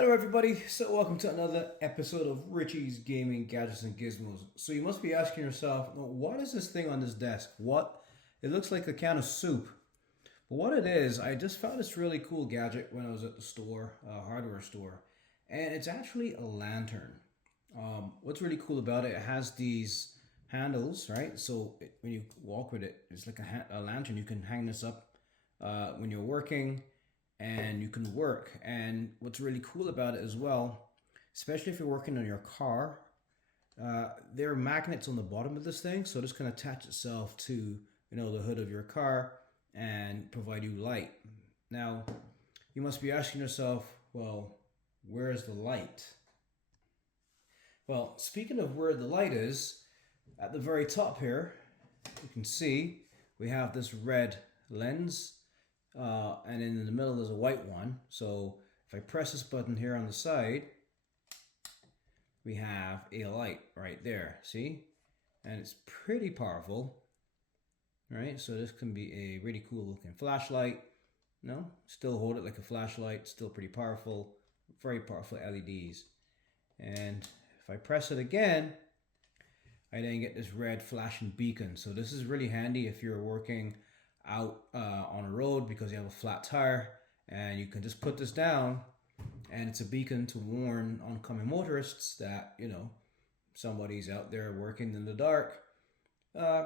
Hello everybody, so welcome to another episode of Richie's Gaming Gadgets and Gizmos. So you must be asking yourself, what is this thing on this desk? What? It looks like a can of soup. But what it is, I just found this really cool gadget when I was at the store, hardware store. And it's actually a lantern. What's really cool about it, it has these handles, right? So when you walk with it, it's like a lantern. You can hang this up when you're working and you can work. And what's really cool about it as well, especially if you're working on your car, there are magnets on the bottom of this thing, so this can attach itself to the hood of your car and provide you light. Now, you must be asking yourself, well, where's the light? Well, speaking of where the light is, at the very top here, you can see we have this red lens. And in the middle there's a white one. So if I press this button here on the side, we have a light right there, see? And it's pretty powerful, right? So this can be a really cool looking flashlight. No, still hold it like a flashlight, still pretty powerful, very powerful LEDs. And if I press it again, I then get this red flashing beacon. So this is really handy if you're working out on a road because you have a flat tire, and you can just put this down and it's a beacon to warn oncoming motorists that somebody's out there working in the dark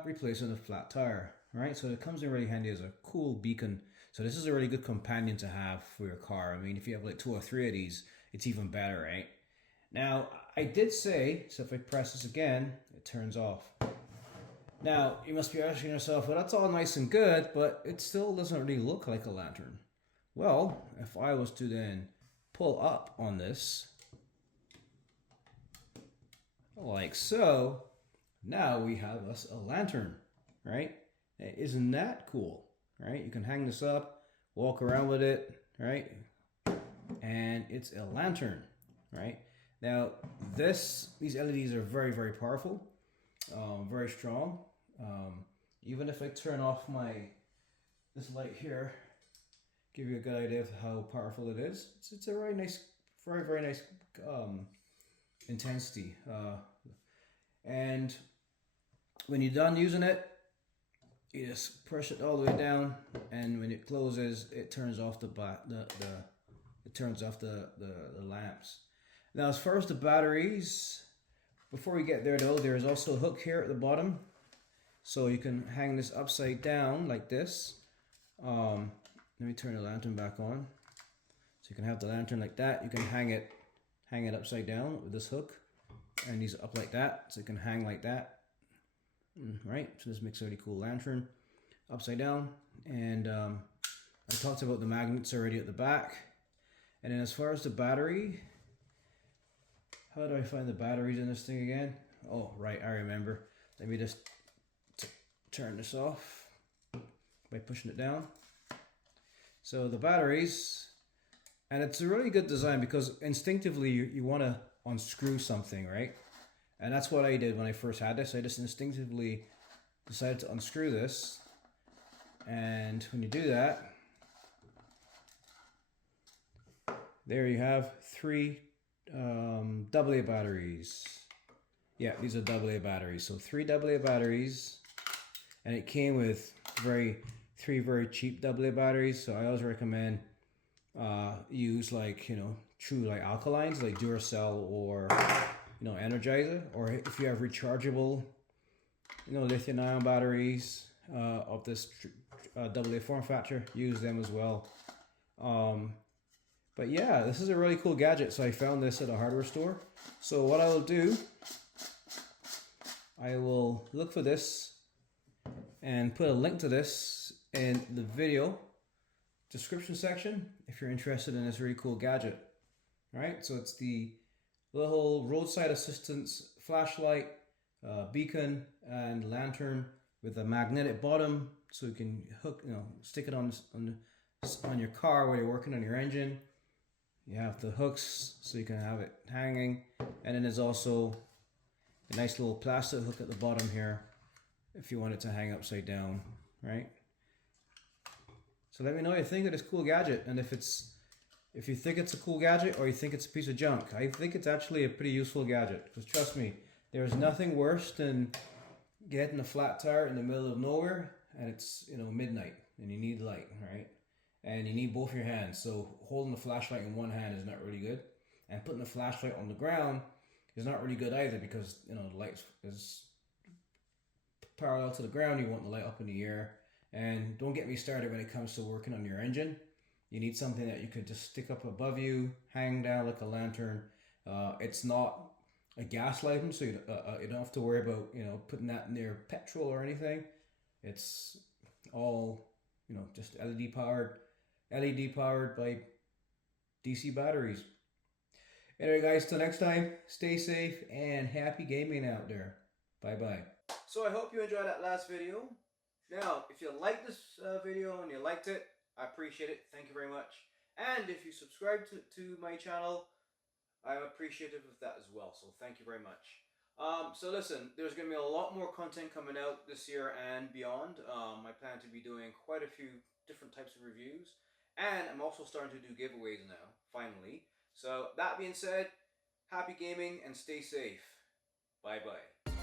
replacing a flat tire, right? So it comes in really handy as a cool beacon. So this is a really good companion to have for your car. I mean, if you have like 2 or 3 of these, it's even better, right? Now I did say, so if I press this again, it turns off. Now, you must be asking yourself, well, that's all nice and good, but it still doesn't really look like a lantern. Well, if I was to then pull up on this, like so, now we have us a lantern, right? Isn't that cool, right? You can hang this up, walk around with it, right? And it's a lantern, right? Now, these LEDs are very, very powerful, very strong. Even if I turn off this light here, give you a good idea of how powerful it is. It's a very nice, very, very nice intensity. And when you're done using it, you just push it all the way down, and when it closes, it turns off the lamps. Now, as far as the batteries, before we get there though, there's also a hook here at the bottom. So you can hang this upside down like this. Let me turn the lantern back on. So you can have the lantern like that. You can hang it upside down with this hook, and these up like that. So you can hang like that. Right. So this makes a really cool lantern, upside down. And I talked about the magnets already at the back. And then as far as the battery, how do I find the batteries in this thing again? Oh, right, I remember. Let me just turn this off by pushing it down. So the batteries, and it's a really good design because instinctively you want to unscrew something, right? And that's what I did when I first had this. I just instinctively decided to unscrew this, and when you do that, there you have 3 AA batteries. Yeah, these are AA batteries. So 3 AA batteries. And it came with 3 very cheap AA batteries. So I always recommend use true alkalines like Duracell or Energizer, or if you have rechargeable lithium ion batteries of this AA form factor, use them as well. But yeah, this is a really cool gadget. So I found this at a hardware store. So what I will do, I will look for this and put a link to this in the video description section if you're interested in this really cool gadget. All right, so it's the little roadside assistance flashlight, beacon, and lantern with a magnetic bottom, so you can stick it on your car while you're working on your engine. You have the hooks so you can have it hanging, and then there's also a nice little plastic hook at the bottom here if you want it to hang upside down, right? So let me know what you think of this cool gadget, and if it's if you think it's a cool gadget or you think it's a piece of junk, I think it's actually a pretty useful gadget. Because trust me, there's nothing worse than getting a flat tire in the middle of nowhere and it's midnight and you need light, right? And you need both your hands. So holding the flashlight in one hand is not really good, and putting the flashlight on the ground is not really good either because the light is parallel to the ground. You want the light up in the air. And don't get me started when it comes to working on your engine. You need something that you could just stick up above you, hang down like a lantern. It's not a gas lighting, so you don't have to worry about putting that near petrol or anything. It's all just LED powered by DC batteries. Anyway, guys, till next time, stay safe and happy gaming out there. Bye bye. So I hope you enjoyed that last video. Now, if you liked this video and you liked it, I appreciate it. Thank you very much. And if you subscribe to my channel, I'm appreciative of that as well. So thank you very much. So listen, there's going to be a lot more content coming out this year and beyond. I plan to be doing quite a few different types of reviews. And I'm also starting to do giveaways now, finally. So that being said, happy gaming and stay safe. Bye bye.